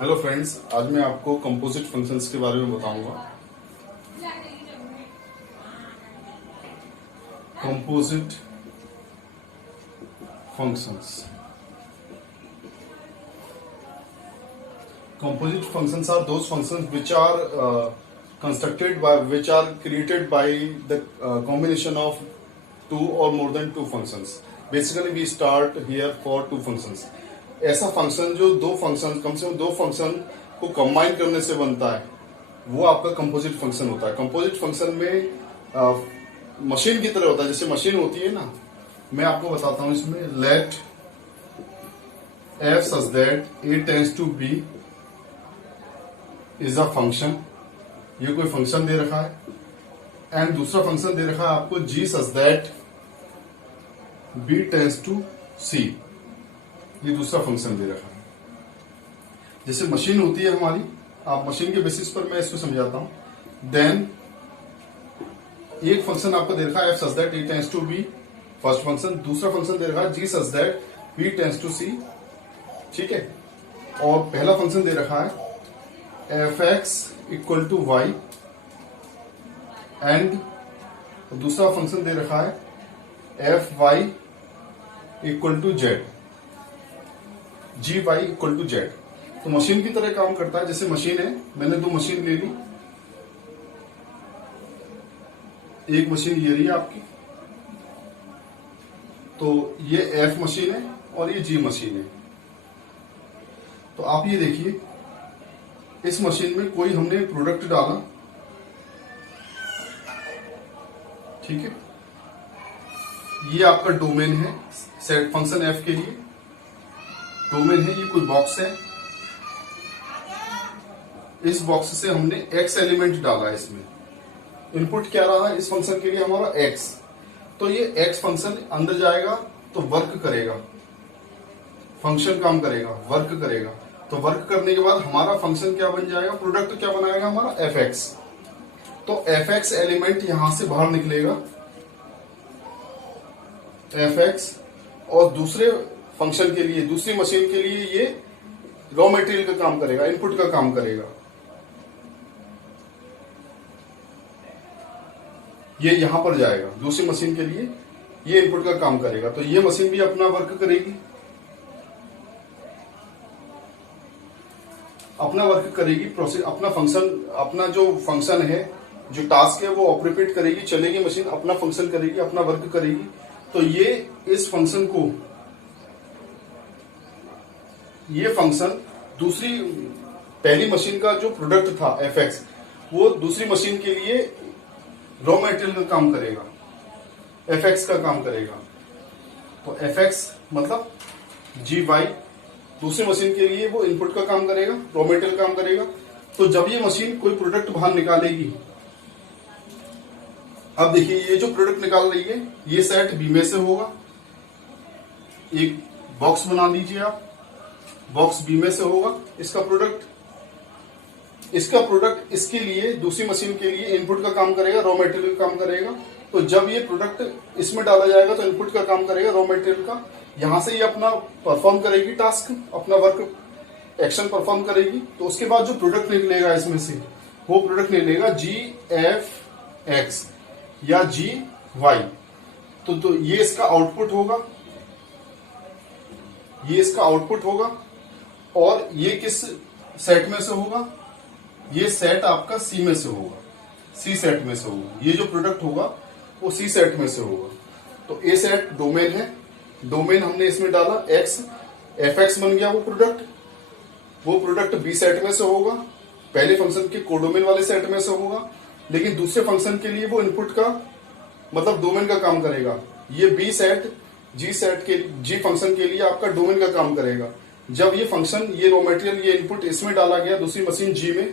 Hello friends, आज मैं आपको कंपोजिट फंक्शंस के बारे में बताऊंगा। Composite functions are those functions which are which are created by the combination of two or more than two functions. Basically we start here for two functions. ऐसा function जो कम से कम दो फंक्शन को combine करने से बनता है, वो आपका कंपोजिट फंक्शन होता है। कंपोजिट फंक्शन में मशीन की तरह होता है। जैसे मशीन होती है ना, मैं आपको बताता हूं। इसमें let f such that a tends to b is a function. ये कोई फंक्शन दे रखा है, एंड दूसरा फंक्शन दे रखा है आपको g such that b tends to c। ये दूसरा फंक्शन दे रखा है। जैसे मशीन होती है हमारी, आप मशीन के बेसिस पर मैं इसको समझाता हूं। देन एक फंक्शन आपको दे रखा है f such that a tends to b, first function. दूसरा फंक्शन दे रखा है g such that b tends to c, ठीक है। और पहला फंक्शन दे रखा है fx equal to y, and दूसरा फंक्शन दे रखा है fy equal to z, gy equal to z। तो मशीन की तरह काम करता है। जैसे मशीन है, मैंने दो मशीन ले ली। एक मशीन ये रही आपकी, तो ये f मशीन है और ये g मशीन है। तो आप ये देखिए, इस मशीन में कोई हमने प्रोडक्ट डाला, ठीक है। ये आपका डोमेन है सेट फंक्शन f के लिए। डोमेन है, ये कोई बॉक्स है। इस बॉक्स से हमने x एलिमेंट डाला है। इसमें इनपुट क्या रहा है इस फंक्शन के लिए हमारा x। तो ये x फंक्शन अंदर जाएगा तो वर्क करेगा, फंक्शन काम करेगा, वर्क करेगा। तो वर्क करने के बाद हमारा फंक्शन क्या बन जाएगा, प्रोडक्ट क्या बनाएगा हमारा fx। तो fx एलिमेंट यहां से बाहर निकलेगा, fx, और दूसरे फंक्शन के लिए, दूसरी मशीन के लिए ये रॉ मटेरियल का काम करेगा, इनपुट का काम करेगा। ये यहां पर जाएगा, दूसरी मशीन के लिए ये इनपुट का काम करेगा। तो ये मशीन भी अपना वर्क करेगी, अपना वर्क करेगी, प्रोसेस अपना फंक्शन, अपना जो फंक्शन है, जो टास्क है वो ऑपरेट करेगी, चलेगी मशीन, अपना फंक्शन करेगी, अपना वर्क करेगी। तो ये इस फंक्शन को, ये फंक्शन दूसरी पहली मशीन का जो प्रोडक्ट था fx, वो दूसरी मशीन के लिए रॉ मटेरियल का काम करेगा, fx का काम करेगा। तो fx मतलब gy, दूसरी मशीन के लिए वो इनपुट का काम करेगा, रॉ मटेरियल काम करेगा। तो जब ये मशीन कोई प्रोडक्ट बाहर निकालेगी, अब देखिए ये जो प्रोडक्ट निकाल रही है, ये सेट बी में से होगा। एक बॉक्स बना लीजिए आप, बॉक्स बी में से होगा इसका प्रोडक्ट। इसका प्रोडक्ट इसके लिए, दूसरी मशीन के लिए इनपुट का काम करेगा, रॉ मटेरियल का काम करेगा। तो जब ये प्रोडक्ट इसमें डाला जाएगा तो इनपुट का काम करेगा, रॉ मटेरियल का। यहां से ये अपना परफॉर्म करेगी टास्क, अपना वर्क एक्शन परफॉर्म करेगी। तो उसके बाद जो प्रोडक्ट निकलेगा इसमें से, वो प्रोडक्ट निकलेगा GFX या GY। तो ये इसका आउटपुट होगा, ये इसका आउटपुट होगा। और ये किस सेट में से होगा, ये सेट आपका सी में से होगा, सी सेट में से होगा। ये जो प्रोडक्ट होगा वो सी सेट में से होगा। तो ए सेट डोमेन है, डोमेन हमने इसमें डाला x, fx बन गया वो प्रोडक्ट बी सेट में से होगा, पहले फंक्शन के कोडोमेन वाले सेट में से होगा। लेकिन दूसरे फंक्शन के लिए वो इनपुट का मतलब डोमेन का काम करेगा। ये बी सेट जी फंक्शन के लिए आपका डोमेन का काम करेगा। जब ये फंक्शन, ये रॉ मटेरियल, ये इनपुट इसमें डाला गया दूसरी मशीन जी में,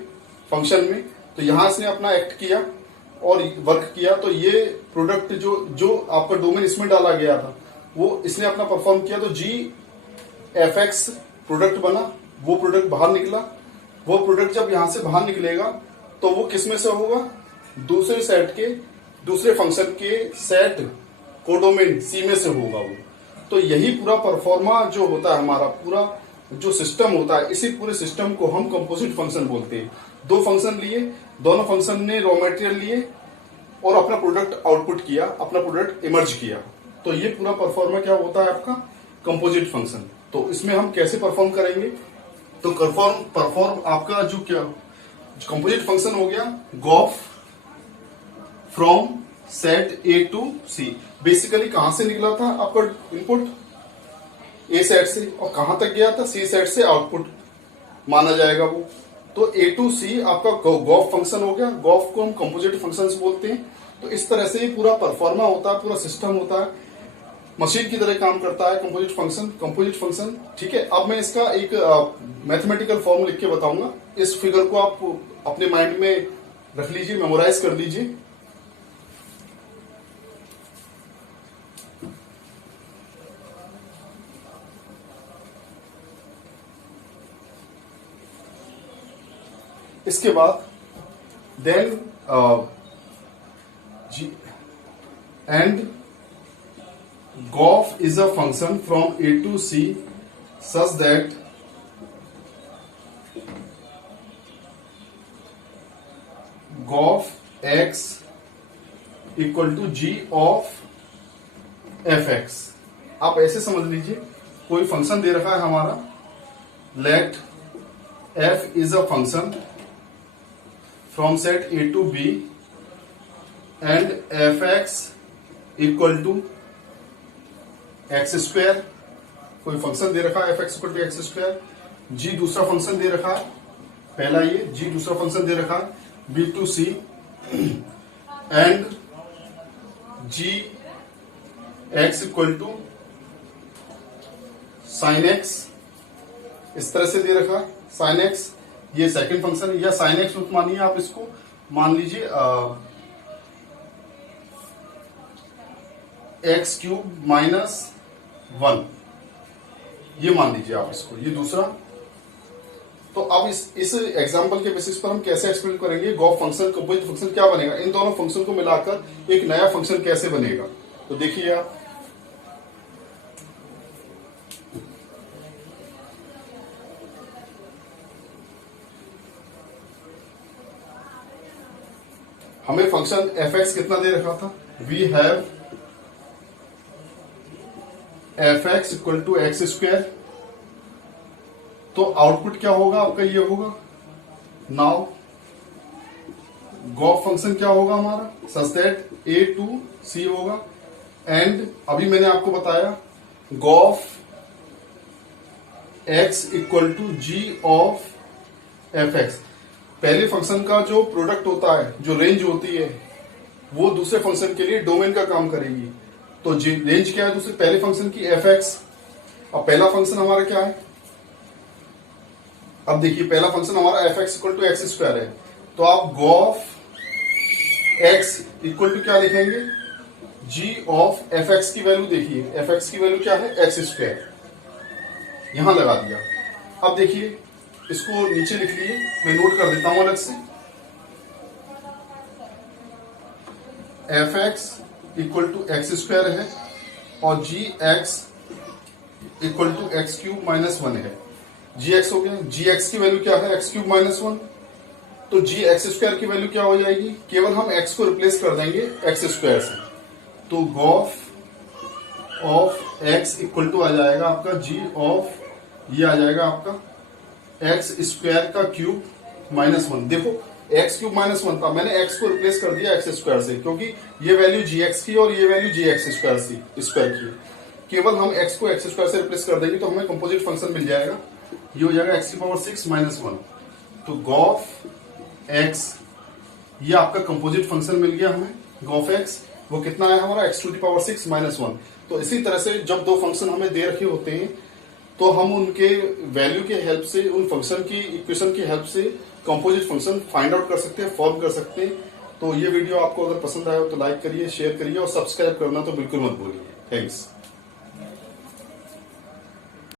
फंक्शन में, तो यहां इसने अपना एक्ट किया और वर्क किया। तो ये प्रोडक्ट जो आपका डोमेन इसमें डाला गया था, वो इसने अपना परफॉर्म किया। तो GFX प्रोडक्ट बना, वो प्रोडक्ट बाहर निकला। वो प्रोडक्ट जब यहां से बाहर निकलेगा तो वो किस में से होगा, दूसरे सेट के, दूसरे फंक्शन के सेट कोडोमेन सी में से होगा वो। तो यही पूरा परफॉर्मा जो होता है हमारा, पूरा जो सिस्टम होता है, इसी पूरे सिस्टम को हम कंपोजिट फंक्शन बोलते हैं। दो फंक्शन लिए, दोनों फंक्शन ने रॉ मटेरियल लिए और अपना प्रोडक्ट आउटपुट किया, अपना प्रोडक्ट इमर्ज किया, तो ये पूरा परफॉर्मा क्या होता है आपका कंपोजिट फंक्शन। तो इसमें हम कैसे परफॉर्म करेंगे, तो परफॉर्म आपका जो क्या कंपोजिट फंक्शन हो गया g o f from set A to C. Basically कहां से निकला था आपका इनपुट, ए सेट से, और कहां तक गया था, सी सेट से आउटपुट माना जाएगा वो। तो ए टू सी आपका गॉफ फंक्शन हो गया। गॉफ को हम कंपोजिट फंक्शंस बोलते हैं। तो इस तरह से पूरा परफॉर्मा होता है, पूरा सिस्टम होता है, मशीन की तरह काम करता है कंपोजिट फंक्शन। ठीक है, अब मैं इसका एक मैथमेटिकल फॉर्म लिख के बताऊंगा। इस फिगर को आप अपने माइंड में रख लीजिए, मेमोराइज कर लीजिए। इसके बाद then and g o f is a function from A to C such that g o f x equal to g of f x. आप ऐसे समझ लीजिए, कोई फंक्शन दे रखा है हमारा, let f is a function from set A to B and fx equal to x square। कोई फंक्शन दे रखा है fx equal to x square। g दूसरा फंक्शन दे रखा है, पहला ये g दूसरा फंक्शन दे रखा है B to C and g x equal to sin x, इस तरह से दे रखा है sin x। ये सेकंड फंक्शन है, या साइन एक्स मत मानिए आप, इसको मान लीजिए एक्स क्यूब माइनस 1, ये मान लीजिए आप इसको, ये दूसरा। तो अब इस एग्जांपल के बेसिस पर हम कैसे एक्सप्लेन करेंगे गॉफ फंक्शन कंपोजिट फंक्शन क्या बनेगा, इन दोनों फंक्शन को मिलाकर एक नया फंक्शन कैसे बनेगा। तो देखिए आप, हमें फंक्शन एफ एक्स कितना दे रखा था, we have f x equal to x square. तो आउटपुट क्या होगा आपका, ये होगा। नाउ गॉफ फंक्शन क्या होगा हमारा, सच दैट ए टू सी होगा। एंड अभी मैंने आपको बताया g o f x equal to g of f x. पहले फंक्शन का जो प्रोडक्ट होता है, जो रेंज होती है, वो दूसरे फंक्शन के लिए डोमेन का काम करेगी। तो रेंज क्या है दूसरे पहले फंक्शन की, एफ एक्स। अब पहला फंक्शन हमारा क्या है, अब देखिए पहला फंक्शन हमारा f x equal to x square है। तो आप गॉफ एक्स इक्वल टू क्या लिखेंगे, जी ऑफ एफ एक्स की वैल्यू देखिए, एफ एक्स की वैल्यू क्या है, एक्स स्क्वायर, यहां लगा दिया। अब देखिए इसको नीचे लिख लिए, मैं नोट कर देता हूं अलग से। F x equal to x square है और g x equal to x cube minus 1 है। जी एक्स हो गया, जी एक्स की वैल्यू क्या है, एक्स क्यूब माइनस 1। तो जी एक्स स्क्वायर की वैल्यू क्या हो जाएगी, केवल हम एक्स को रिप्लेस कर देंगे एक्स स्क्वायर से। तो gof of x equal to आ जाएगा आपका जी ऑफ, ये आ जाएगा आपका एक्स स्क्वायर का क्यूब माइनस 1। देखो एक्स क्यूब माइनस 1 था, मैंने एक्स को रिप्लेस कर दिया एक्स स्क्वायर से, क्योंकि ये वैल्यू जी एक्स की और ये वैल्यू जी एक्स स्क्वायर की। केवल हम एक्स को एक्स स्क्वायर से रिप्लेस कर देंगे तो हमें कंपोजिट फंक्शन मिल जाएगा, ये हो जाएगा एक्स की पावर 6 माइनस 1। तो गॉफ एक्स, ये आपका कंपोजिट फंक्शन मिल गया हमें। गॉफ एक्स वो कितना है हमारा, x to the power 6 minus 1। तो इसी तरह से जब दो फंक्शन हमें दे रखे होते हैं तो हम उनके वैल्यू के हेल्प से, उन फंक्शन की इक्वेशन की हेल्प से कंपोजिट फंक्शन फाइंड आउट कर सकते हैं, फॉर्म कर सकते हैं। तो ये वीडियो आपको अगर पसंद आया हो तो लाइक करिए, शेयर करिए और सब्सक्राइब करना तो बिल्कुल मत भूलिए। थैंक्स।